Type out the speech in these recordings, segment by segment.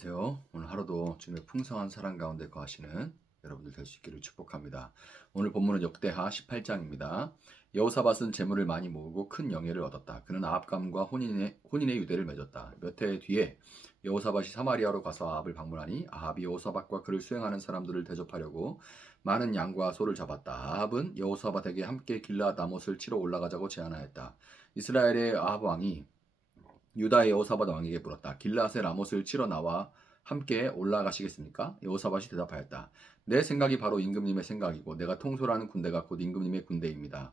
안녕하세요. 오늘 하루도 주님의 풍성한 사랑 가운데 거하시는 여러분들 될 수 있기를 축복합니다. 오늘 본문은 역대하 18장입니다. 여호사밧은 재물을 많이 모으고 큰 영예를 얻었다. 그는 아합감과 혼인의 유대를 맺었다. 몇 해 뒤에 여호사밧이 사마리아로 가서 아합을 방문하니 아합이 여호사밧과 그를 수행하는 사람들을 대접하려고 많은 양과 소를 잡았다. 아합은 여호사밧에게 함께 길르앗 라못을 치러 올라가자고 제안하였다. 이스라엘의 아합 왕이 유다의 여호사밧 왕에게 물었다. 길르앗의 라못을 치러 나와 함께 올라가시겠습니까? 여호사밧이 대답하였다. 내 생각이 바로 임금님의 생각이고 내가 통솔하는 군대가 곧 임금님의 군대입니다.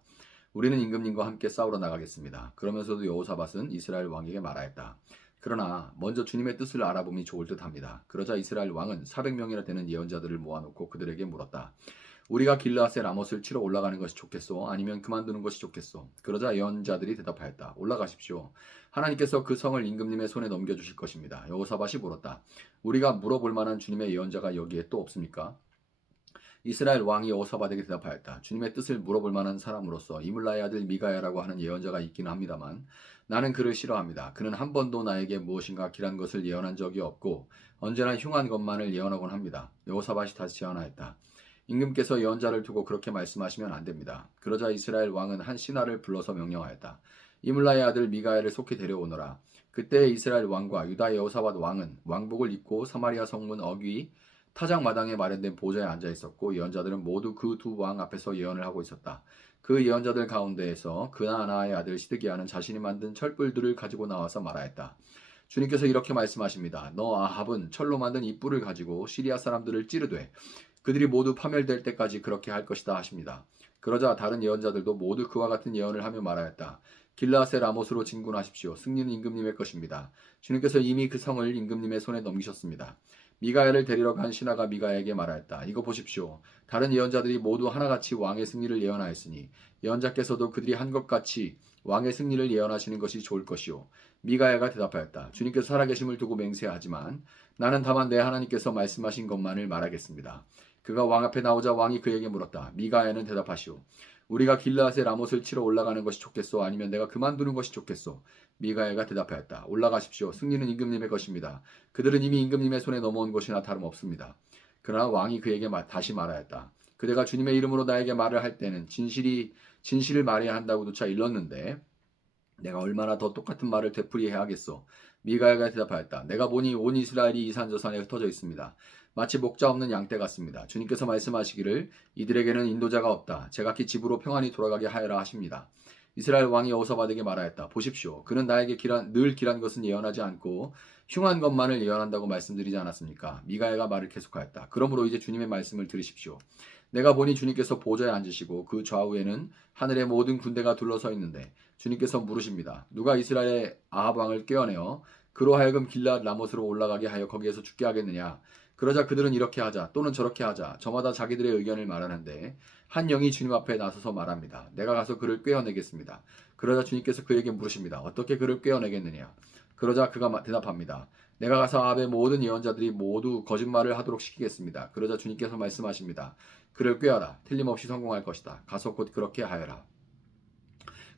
우리는 임금님과 함께 싸우러 나가겠습니다. 그러면서도 여호사밧은 이스라엘 왕에게 말하였다. 그러나 먼저 주님의 뜻을 알아보면 좋을 듯합니다. 그러자 이스라엘 왕은 400명이나 되는 예언자들을 모아놓고 그들에게 물었다. 우리가 길르앗의 라못을 치러 올라가는 것이 좋겠소? 아니면 그만두는 것이 좋겠소? 그러자 예언자들이 대답하였다. 올라가십시오. 하나님께서 그 성을 임금님의 손에 넘겨주실 것입니다. 여호사밧이 물었다. 우리가 물어볼 만한 주님의 예언자가 여기에 또 없습니까? 이스라엘 왕이 여호사밧에게 대답하였다. 주님의 뜻을 물어볼 만한 사람으로서 이물라의 아들 미가야라고 하는 예언자가 있기는 합니다만 나는 그를 싫어합니다. 그는 한 번도 나에게 무엇인가 길한 것을 예언한 적이 없고 언제나 흉한 것만을 예언하곤 합니다. 여호사밧이 다시 제안하였다. 임금께서 예언자를 두고 그렇게 말씀하시면 안 됩니다. 그러자 이스라엘 왕은 한 신하를 불러서 명령하였다. 이물라의 아들 미가엘을 속히 데려오너라. 그때 이스라엘 왕과 유다의 여호사밧 왕은 왕복을 입고 사마리아 성문 어귀 타작 마당에 마련된 보좌에 앉아 있었고 예언자들은 모두 그 두 왕 앞에서 예언을 하고 있었다. 그 예언자들 가운데에서 그나아나의 아들 시드기야는 자신이 만든 철불들을 가지고 나와서 말하였다. 주님께서 이렇게 말씀하십니다. 너 아합은 철로 만든 이뿔을 가지고 시리아 사람들을 찌르되 그들이 모두 파멸될 때까지 그렇게 할 것이다 하십니다. 그러자 다른 예언자들도 모두 그와 같은 예언을 하며 말하였다. 길르앗의 라못으로 진군하십시오. 승리는 임금님의 것입니다. 주님께서 이미 그 성을 임금님의 손에 넘기셨습니다. 미가야를 데리러 간 신하가 미가야에게 말하였다. 이거 보십시오. 다른 예언자들이 모두 하나같이 왕의 승리를 예언하였으니 예언자께서도 그들이 한 것 같이 왕의 승리를 예언하시는 것이 좋을 것이요. 미가야가 대답하였다. 주님께서 살아계심을 두고 맹세하지만 나는 다만 내 하나님께서 말씀하신 것만을 말하겠습니다. 그가 왕 앞에 나오자 왕이 그에게 물었다. 미가야는 대답하시오. 우리가 길르앗의 라못을 치러 올라가는 것이 좋겠소? 아니면 내가 그만두는 것이 좋겠소? 미가야가 대답하였다. 올라가십시오. 승리는 임금님의 것입니다. 그들은 이미 임금님의 손에 넘어온 것이나 다름없습니다. 그러나 왕이 그에게 다시 말하였다. 그대가 주님의 이름으로 나에게 말을 할 때는 진실을 말해야 한다고 누차 일렀는데 내가 얼마나 더 똑같은 말을 되풀이해야 하겠소? 미가야가 대답하였다. 내가 보니 온 이스라엘이 이산저산에 흩어져 있습니다. 마치 목자 없는 양떼 같습니다. 주님께서 말씀하시기를 이들에게는 인도자가 없다. 제각기 집으로 평안히 돌아가게 하여라 하십니다. 이스라엘 왕이 여호사밧에게 말하였다. 보십시오. 그는 나에게 늘 길한 것은 예언하지 않고 흉한 것만을 예언한다고 말씀드리지 않았습니까? 미가야가 말을 계속하였다. 그러므로 이제 주님의 말씀을 들으십시오. 내가 보니 주님께서 보좌에 앉으시고 그 좌우에는 하늘의 모든 군대가 둘러서 있는데 주님께서 물으십니다. 누가 이스라엘의 아합 왕을 꿰어내어 그로 하여금 길르앗 라못으로 올라가게 하여 거기에서 죽게 하겠느냐? 그러자 그들은 이렇게 하자 또는 저렇게 하자 저마다 자기들의 의견을 말하는데 한 영이 주님 앞에 나서서 말합니다. 내가 가서 그를 꿰어내겠습니다. 그러자 주님께서 그에게 물으십니다. 어떻게 그를 꿰어내겠느냐? 그러자 그가 대답합니다. 내가 가서 아합의 모든 예언자들이 모두 거짓말을 하도록 시키겠습니다. 그러자 주님께서 말씀하십니다. 그를 꾀하라. 틀림없이 성공할 것이다. 가서 곧 그렇게 하여라.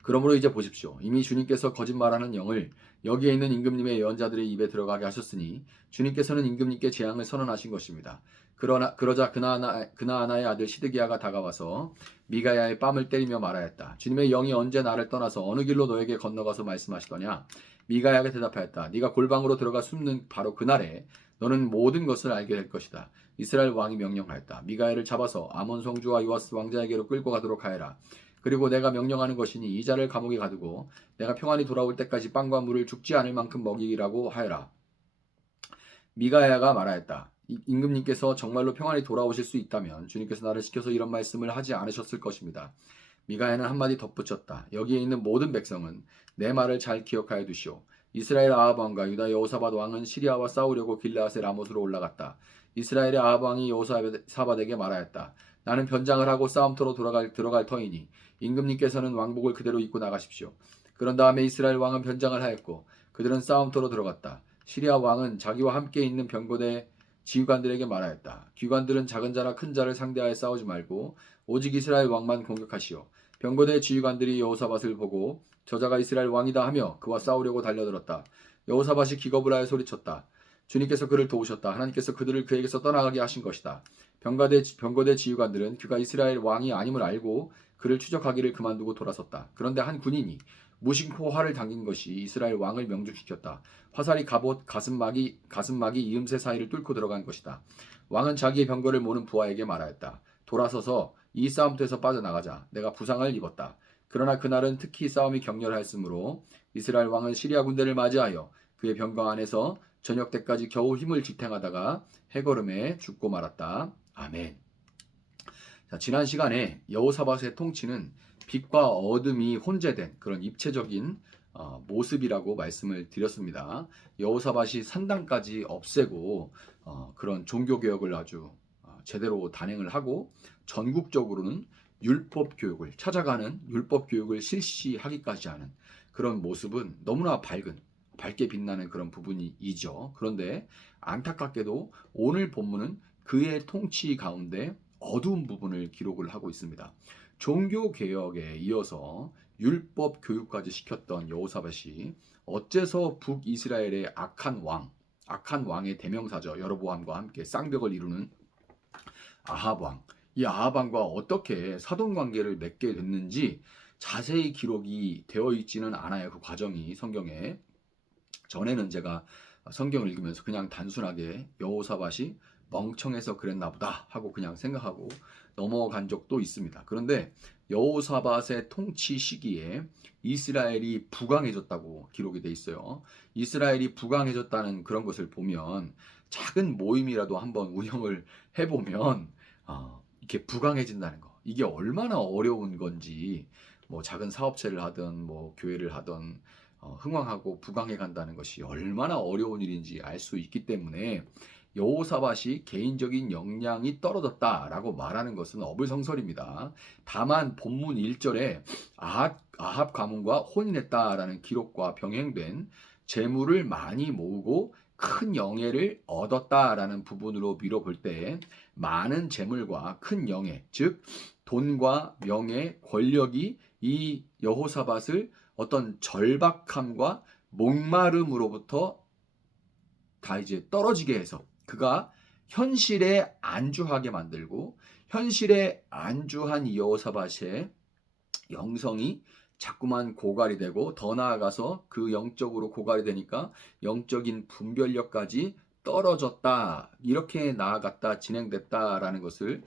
그러므로 이제 보십시오. 이미 주님께서 거짓말하는 영을 여기에 있는 임금님의 예언자들의 입에 들어가게 하셨으니 주님께서는 임금님께 재앙을 선언하신 것입니다. 그러자 그나아나의 아들 시드기야가 다가와서 미가야의 뺨을 때리며 말하였다. 주님의 영이 언제 나를 떠나서 어느 길로 너에게 건너가서 말씀하시더냐? 미가야가 대답하였다. 네가 골방으로 들어가 숨는 바로 그날에 너는 모든 것을 알게 될 것이다. 이스라엘 왕이 명령하였다. 미가야를 잡아서 아몬 성주와 요아스 왕자에게로 끌고 가도록 하여라. 그리고 내가 명령하는 것이니 이 자를 감옥에 가두고 내가 평안히 돌아올 때까지 빵과 물을 죽지 않을 만큼 먹이라고 하여라. 미가야가 말하였다. 임금님께서 정말로 평안히 돌아오실 수 있다면 주님께서 나를 시켜서 이런 말씀을 하지 않으셨을 것입니다. 미가야는 한마디 덧붙였다. 여기에 있는 모든 백성은 내 말을 잘 기억하여 두시오. 이스라엘 아합 왕과 유다 여호사밧 왕은 시리아와 싸우려고 길르앗의 라못으로 올라갔다. 이스라엘의 아합 왕이 여호사밧에게 말하였다. 나는 변장을 하고 싸움터로 들어갈 터이니 임금님께서는 왕복을 그대로 입고 나가십시오. 그런 다음에 이스라엘 왕은 변장을 하였고 그들은 싸움터로 들어갔다. 시리아 왕은 자기와 함께 있는 병거대 지휘관들에게 말하였다. 귀관들은 작은 자나 큰 자를 상대하여 싸우지 말고 오직 이스라엘 왕만 공격하시오. 병거대 지휘관들이 여호사밧을 보고 저자가 이스라엘 왕이다 하며 그와 싸우려고 달려들었다. 여호사밧이 기겁을 하여 소리쳤다. 주님께서 그를 도우셨다. 하나님께서 그들을 그에게서 떠나가게 하신 것이다. 병거대 지휘관들은 그가 이스라엘 왕이 아님을 알고 그를 추적하기를 그만두고 돌아섰다. 그런데 한 군인이 무심코 활을 당긴 것이 이스라엘 왕을 명중시켰다. 화살이 갑옷 가슴막이 이음새 사이를 뚫고 들어간 것이다. 왕은 자기의 병거를 모는 부하에게 말하였다. 돌아서서 이 싸움터에서 빠져나가자. 내가 부상을 입었다. 그러나 그날은 특히 싸움이 격렬하였으므로 이스라엘 왕은 시리아 군대를 맞이하여 그의 병거 안에서 저녁 때까지 겨우 힘을 지탱하다가 해걸음에 죽고 말았다. 아멘. 자, 지난 시간에 여호사밧의 통치는 빛과 어둠이 혼재된 그런 입체적인 모습이라고 말씀을 드렸습니다. 여호사밧이 산당까지 없애고 그런 종교개혁을 아주 제대로 단행을 하고 전국적으로는 율법 교육을 찾아가는 율법 교육을 실시하기까지 하는 그런 모습은 너무나 밝게 빛나는 그런 부분이죠. 그런데 안타깝게도 오늘 본문은 그의 통치 가운데 어두운 부분을 기록을 하고 있습니다. 종교개혁에 이어서 율법 교육까지 시켰던 여호사밧이 어째서 북이스라엘의 악한 왕의 대명사죠. 여로보암과 함께 쌍벽을 이루는 아합 왕, 이 아합 왕과 어떻게 사돈관계를 맺게 됐는지 자세히 기록이 되어 있지는 않아요. 그 과정이 성경에. 전에는 제가 성경을 읽으면서 그냥 단순하게 여호사밧이 멍청해서 그랬나 보다 하고 그냥 생각하고 넘어간 적도 있습니다. 그런데 여호사밧의 통치 시기에 이스라엘이 부강해졌다고 기록이 돼 있어요. 이스라엘이 부강해졌다는 그런 것을 보면 작은 모임이라도 한번 운영을 해보면 이렇게 부강해진다는 거, 이게 얼마나 어려운 건지, 뭐 작은 사업체를 하든 뭐 교회를 하든 흥왕하고 부강해 간다는 것이 얼마나 어려운 일인지 알 수 있기 때문에 여호사밧이 개인적인 역량이 떨어졌다라고 말하는 것은 어불성설입니다. 다만 본문 1절에 아합 가문과 혼인했다라는 기록과 병행된 재물을 많이 모으고 큰 영예를 얻었다라는 부분으로 밀어볼 때 많은 재물과 큰 영예, 즉 돈과 명예, 권력이 이 여호사밧을 어떤 절박함과 목마름으로부터 다 이제 떨어지게 해서 그가 현실에 안주하게 만들고, 현실에 안주한 이 여호사밧의 영성이 자꾸만 고갈이 되고, 더 나아가서 그 영적으로 고갈이 되니까 영적인 분별력까지 떨어졌다, 이렇게 나아갔다, 진행됐다라는 것을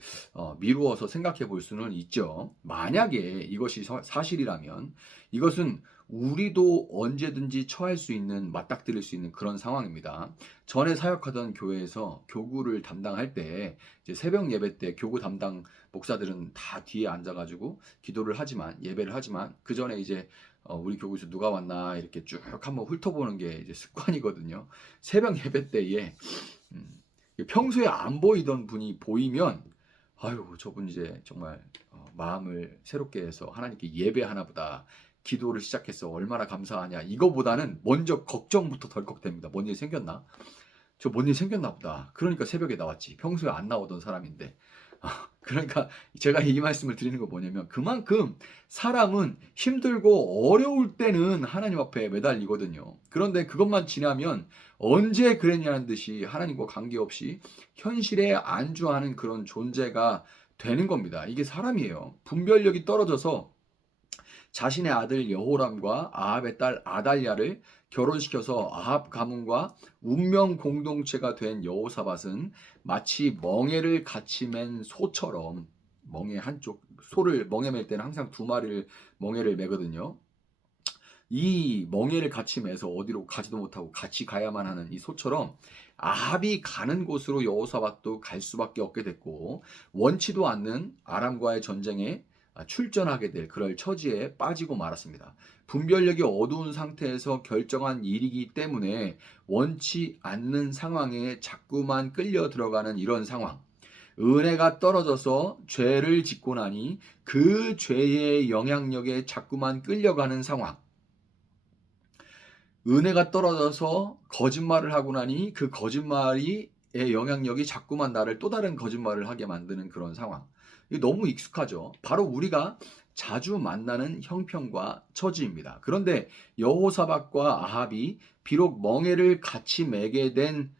미루어서 생각해 볼 수는 있죠. 만약에 이것이 사실이라면 이것은 우리도 언제든지 처할 수 있는, 맞닥뜨릴 수 있는 그런 상황입니다. 전에 사역하던 교회에서 교구를 담당할 때 이제 새벽 예배 때 교구 담당 목사들은 다 뒤에 앉아가지고 기도를 하지만, 예배를 하지만, 그 전에 이제 우리 교구에서 누가 왔나 이렇게 쭉 한번 훑어보는 게 이제 습관이거든요. 새벽 예배 때에 평소에 안 보이던 분이 보이면, 아유, 저분 이제 정말 마음을 새롭게 해서 하나님께 예배하나 보다, 기도를 시작해서 얼마나 감사하냐, 이거보다는 먼저 걱정부터 덜컥됩니다. 뭔 일 생겼나? 저 뭔 일 생겼나 보다. 그러니까 새벽에 나왔지. 평소에 안 나오던 사람인데. 그러니까 제가 이 말씀을 드리는 거 뭐냐면, 그만큼 사람은 힘들고 어려울 때는 하나님 앞에 매달리거든요. 그런데 그것만 지나면 언제 그랬냐는 듯이 하나님과 관계없이 현실에 안주하는 그런 존재가 되는 겁니다. 이게 사람이에요. 분별력이 떨어져서 자신의 아들 여호람과 아합의 딸 아달랴를 결혼시켜서 아합 가문과 운명 공동체가 된 여호사밧은 마치 멍에를 같이 맨 소처럼, 멍에 한쪽, 소를 멍에 맬 때는 항상 두 마리를 멍에를 매거든요. 이 멍에를 같이 매서 어디로 가지도 못하고 같이 가야만 하는 이 소처럼 아합이 가는 곳으로 여호사밧도 갈 수밖에 없게 됐고, 원치도 않는 아람과의 전쟁에 출전하게 될 그럴 처지에 빠지고 말았습니다. 분별력이 어두운 상태에서 결정한 일이기 때문에 원치 않는 상황에 자꾸만 끌려 들어가는 이런 상황, 은혜가 떨어져서 죄를 짓고 나니 그 죄의 영향력에 자꾸만 끌려가는 상황, 은혜가 떨어져서 거짓말을 하고 나니 그 거짓말의 영향력이 자꾸만 나를 또 다른 거짓말을 하게 만드는 그런 상황. 이게 너무 익숙하죠. 바로 우리가 자주 만나는 형편과 처지입니다. 그런데 여호사밧과 아합이 비록 멍에를 같이 매게 된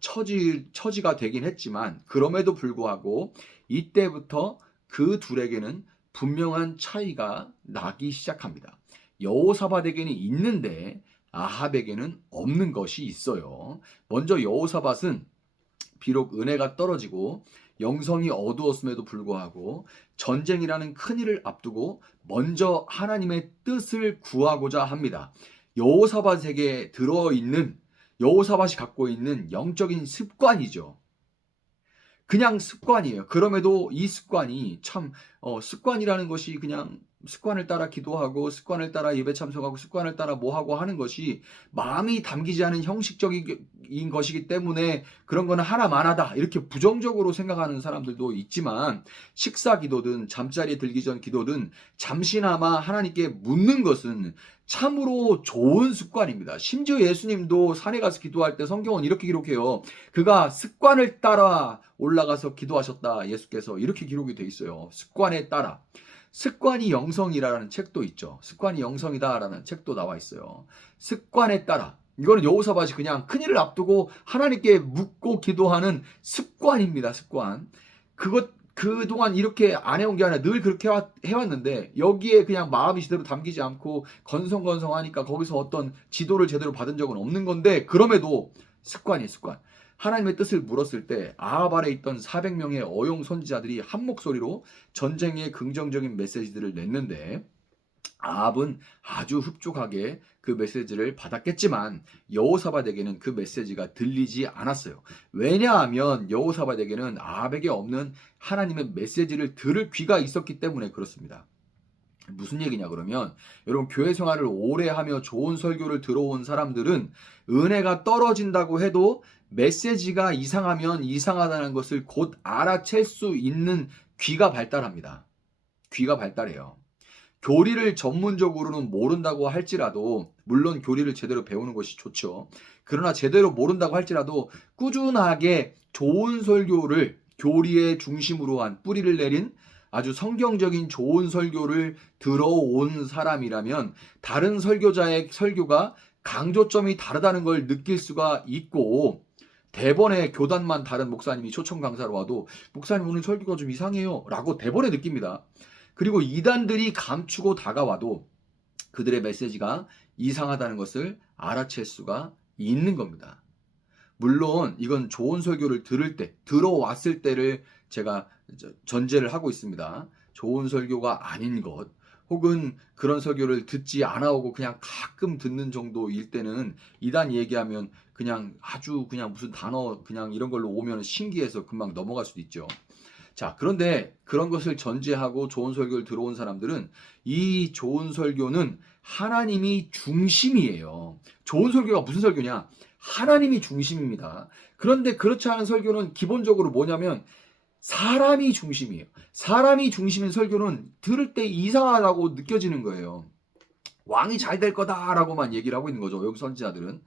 처지가 되긴 했지만 그럼에도 불구하고 이때부터 그 둘에게는 분명한 차이가 나기 시작합니다. 여호사밧에게는 있는데 아합에게는 없는 것이 있어요. 먼저 여호사밧은 비록 은혜가 떨어지고 영성이 어두웠음에도 불구하고 전쟁이라는 큰 일을 앞두고 먼저 하나님의 뜻을 구하고자 합니다. 여호사밧에게 들어있는 여호사밧이 갖고 있는 영적인 습관이죠. 그냥 습관이에요. 그럼에도 이 습관이 참 습관이라는 것이 그냥 습관을 따라 기도하고 습관을 따라 예배 참석하고 습관을 따라 뭐하고 하는 것이 마음이 담기지 않은 형식적인 것이기 때문에 그런 거는 하나만하다 이렇게 부정적으로 생각하는 사람들도 있지만 식사 기도든 잠자리에 들기 전 기도든 잠시나마 하나님께 묻는 것은 참으로 좋은 습관입니다. 심지어 예수님도 산에 가서 기도할 때 성경은 이렇게 기록해요. 그가 습관을 따라 올라가서 기도하셨다. 예수께서 이렇게 기록이 돼 있어요. 습관에 따라. 습관이 영성이라는 책도 있죠. 습관이 영성이다라는 책도 나와 있어요. 습관에 따라. 이거는 여호사밧이 그냥 큰일을 앞두고 하나님께 묻고 기도하는 습관입니다. 습관. 그동안 이렇게 안 해온 게 아니라 늘 그렇게 해왔는데 여기에 그냥 마음이 제대로 담기지 않고 건성건성하니까 거기서 어떤 지도를 제대로 받은 적은 없는 건데 그럼에도 습관이에요. 습관. 하나님의 뜻을 물었을 때 아합 아래 있던 400명의 어용 선지자들이 한 목소리로 전쟁의 긍정적인 메시지들을 냈는데 아합은 아주 흡족하게 그 메시지를 받았겠지만 여호사밧에게는 그 메시지가 들리지 않았어요. 왜냐하면 여호사밧에게는 아합에게 없는 하나님의 메시지를 들을 귀가 있었기 때문에 그렇습니다. 무슨 얘기냐 그러면 여러분 교회 생활을 오래 하며 좋은 설교를 들어온 사람들은 은혜가 떨어진다고 해도 메시지가 이상하면 이상하다는 것을 곧 알아챌 수 있는 귀가 발달합니다. 귀가 발달해요. 교리를 전문적으로는 모른다고 할지라도 물론 교리를 제대로 배우는 것이 좋죠. 그러나 제대로 모른다고 할지라도 꾸준하게 좋은 설교를 교리의 중심으로 한 뿌리를 내린 아주 성경적인 좋은 설교를 들어온 사람이라면 다른 설교자의 설교가 강조점이 다르다는 걸 느낄 수가 있고 대번에 교단만 다른 목사님이 초청 강사로 와도 목사님 오늘 설교가 좀 이상해요 라고 대번에 느낍니다. 그리고 이단들이 감추고 다가와도 그들의 메시지가 이상하다는 것을 알아챌 수가 있는 겁니다. 물론 이건 좋은 설교를 들을 때, 들어왔을 때를 제가 전제를 하고 있습니다. 좋은 설교가 아닌 것, 혹은 그런 설교를 듣지 않아 오고 그냥 가끔 듣는 정도일 때는 이단 얘기하면 그냥 아주 그냥 무슨 단어 그냥 이런 걸로 오면 신기해서 금방 넘어갈 수도 있죠. 자, 그런데 그런 것을 전제하고 좋은 설교를 들어온 사람들은 이 좋은 설교는 하나님이 중심이에요. 좋은 설교가 무슨 설교냐? 하나님이 중심입니다. 그런데 그렇지 않은 설교는 기본적으로 뭐냐면 사람이 중심이에요. 사람이 중심인 설교는 들을 때 이상하다고 느껴지는 거예요. 왕이 잘 될 거다라고만 얘기를 하고 있는 거죠. 여기 선지자들은.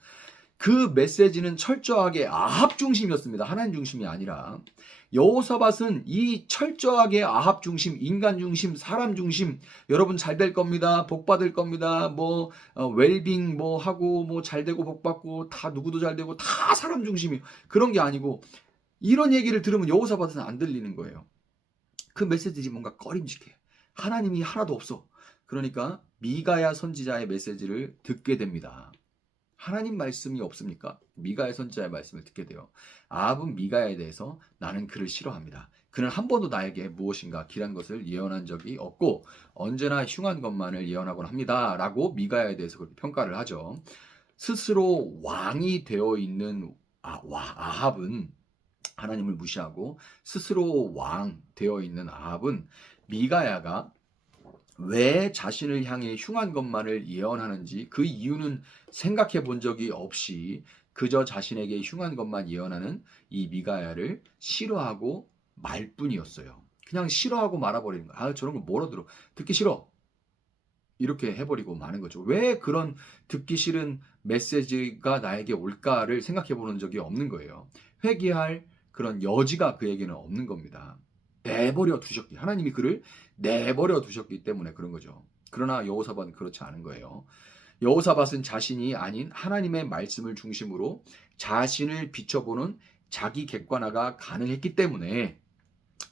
그 메시지는 철저하게 아합 중심이었습니다. 하나님 중심이 아니라. 여호사밧은 이 철저하게 아합 중심, 인간 중심, 사람 중심, 여러분 잘 될 겁니다. 복 받을 겁니다. 웰빙 하고 잘 되고 복 받고 다 누구도 잘 되고 다 사람 중심이에요. 그런 게 아니고 이런 얘기를 들으면 여호사밧은 안 들리는 거예요. 그 메시지가 뭔가 꺼림직해. 하나님이 하나도 없어. 그러니까 미가야 선지자의 메시지를 듣게 됩니다. 하나님 말씀이 없습니까? 미가야 선지자의 말씀을 듣게 돼요. 아합은 미가야에 대해서 나는 그를 싫어합니다. 그는 한 번도 나에게 무엇인가 길한 것을 예언한 적이 없고 언제나 흉한 것만을 예언하곤 합니다. 라고 미가야에 대해서 그렇게 평가를 하죠. 스스로 왕이 되어 있는 아합은 하나님을 무시하고 스스로 왕 되어 있는 아합은 미가야가 왜 자신을 향해 흉한 것만을 예언하는지 그 이유는 생각해 본 적이 없이 그저 자신에게 흉한 것만 예언하는 이 미가야를 싫어하고 말 뿐이었어요. 그냥 싫어하고 말아버리는 거야. 저런 거 뭐라 들어. 듣기 싫어. 이렇게 해버리고 마는 거죠. 왜 그런 듣기 싫은 메시지가 나에게 올까를 생각해 보는 적이 없는 거예요. 회개할 그런 여지가 그에게는 없는 겁니다. 내버려 두셨기 하나님이 그를 내버려 두셨기 때문에 그런 거죠. 그러나 여호사밧은 그렇지 않은 거예요. 여호사밧은 자신이 아닌 하나님의 말씀을 중심으로 자신을 비춰보는 자기 객관화가 가능했기 때문에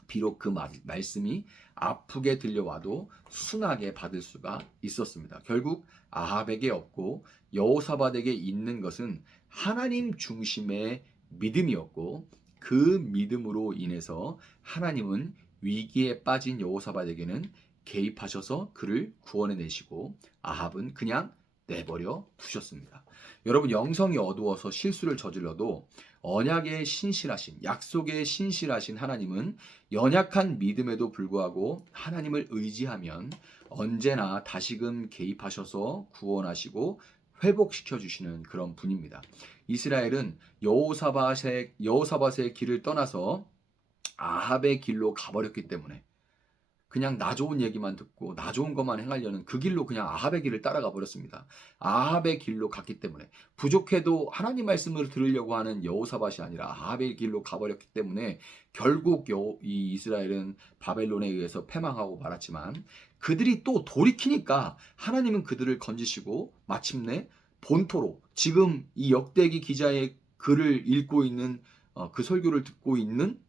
비록 그 말씀이 아프게 들려와도 순하게 받을 수가 있었습니다. 결국 아합에게 없고 여호사밧에게 있는 것은 하나님 중심의 믿음이었고, 그 믿음으로 인해서 하나님은 위기에 빠진 여호사밧에게는 개입하셔서 그를 구원해 내시고, 아합은 그냥 내버려 두셨습니다. 여러분, 영성이 어두워서 실수를 저질러도 언약의 신실하신, 약속의 신실하신 하나님은 연약한 믿음에도 불구하고 하나님을 의지하면 언제나 다시금 개입하셔서 구원하시고 회복시켜 주시는 그런 분입니다. 이스라엘은 여호사밧의 길을 떠나서 아합의 길로 가버렸기 때문에, 그냥 나 좋은 얘기만 듣고 나 좋은 것만 행하려는 그 길로 그냥 아합의 길을 따라가 버렸습니다. 아합의 길로 갔기 때문에, 부족해도 하나님 말씀을 들으려고 하는 여호사밧이 아니라 아합의 길로 가버렸기 때문에 결국 이 이스라엘은 바벨론에 의해서 패망하고 말았지만, 그들이 또 돌이키니까 하나님은 그들을 건지시고 마침내 본토로, 지금 이 역대기 기자의 글을 읽고 있는 그 설교를 듣고 있는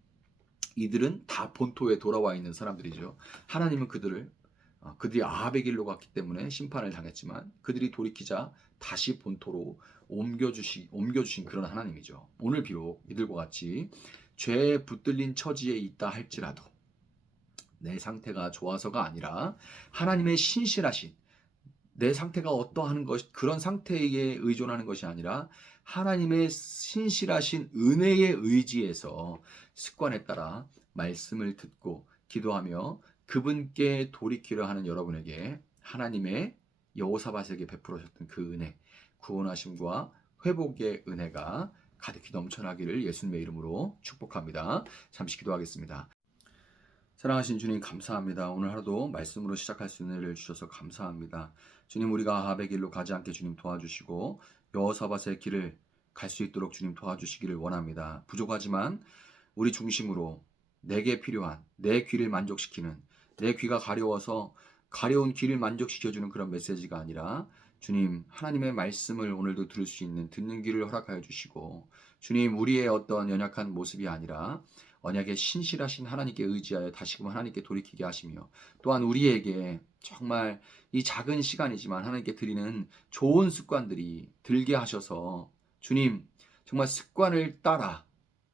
이들은 다 본토에 돌아와 있는 사람들이죠. 하나님은 그들이 아합의 길로 갔기 때문에 심판을 당했지만, 그들이 돌이키자 다시 본토로 옮겨주신 그런 하나님이죠. 오늘 비록 이들과 같이 죄에 붙들린 처지에 있다 할지라도, 내 상태가 좋아서가 아니라 하나님의 신실하신, 내 상태가 어떠한 것, 그런 상태에 의존하는 것이 아니라 하나님의 신실하신 은혜에 의지해서 습관에 따라 말씀을 듣고 기도하며 그분께 돌이키려 하는 여러분에게 하나님의 여호사밧에게 베풀으셨던 그 은혜, 구원하심과 회복의 은혜가 가득히 넘쳐나기를 예수님의 이름으로 축복합니다. 잠시 기도하겠습니다. 사랑하신 주님, 감사합니다. 오늘 하루도 말씀으로 시작할 수 있는 은혜를 주셔서 감사합니다. 주님, 우리가 아합의 길로 가지 않게 주님 도와주시고 여호사밧의 길을 갈 수 있도록 주님 도와주시기를 원합니다. 부족하지만 우리 중심으로 내게 필요한, 내 귀를 만족시키는, 내 귀가 가려워서 가려운 귀를 만족시켜주는 그런 메시지가 아니라, 주님, 하나님의 말씀을 오늘도 들을 수 있는 듣는 귀를 허락하여 주시고, 주님, 우리의 어떤 연약한 모습이 아니라 언약의 신실하신 하나님께 의지하여 다시금 하나님께 돌이키게 하시며, 또한 우리에게 정말 이 작은 시간이지만 하나님께 드리는 좋은 습관들이 들게 하셔서, 주님, 정말 습관을 따라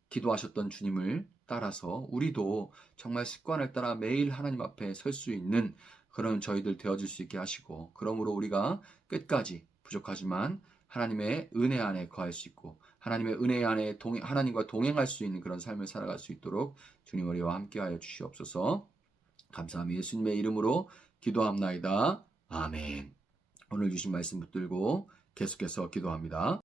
기도하셨던 주님을 따라서 우리도 정말 습관을 따라 매일 하나님 앞에 설 수 있는 그런 저희들 되어질 수 있게 하시고, 그러므로 우리가 끝까지 부족하지만 하나님의 은혜 안에 거할 수 있고, 하나님의 은혜 안에 하나님과 동행할 수 있는 그런 삶을 살아갈 수 있도록 주님 우리와 함께하여 주시옵소서. 감사합니다. 예수님의 이름으로 기도합나이다. 아멘. 오늘 주신 말씀 붙들고 계속해서 기도합니다.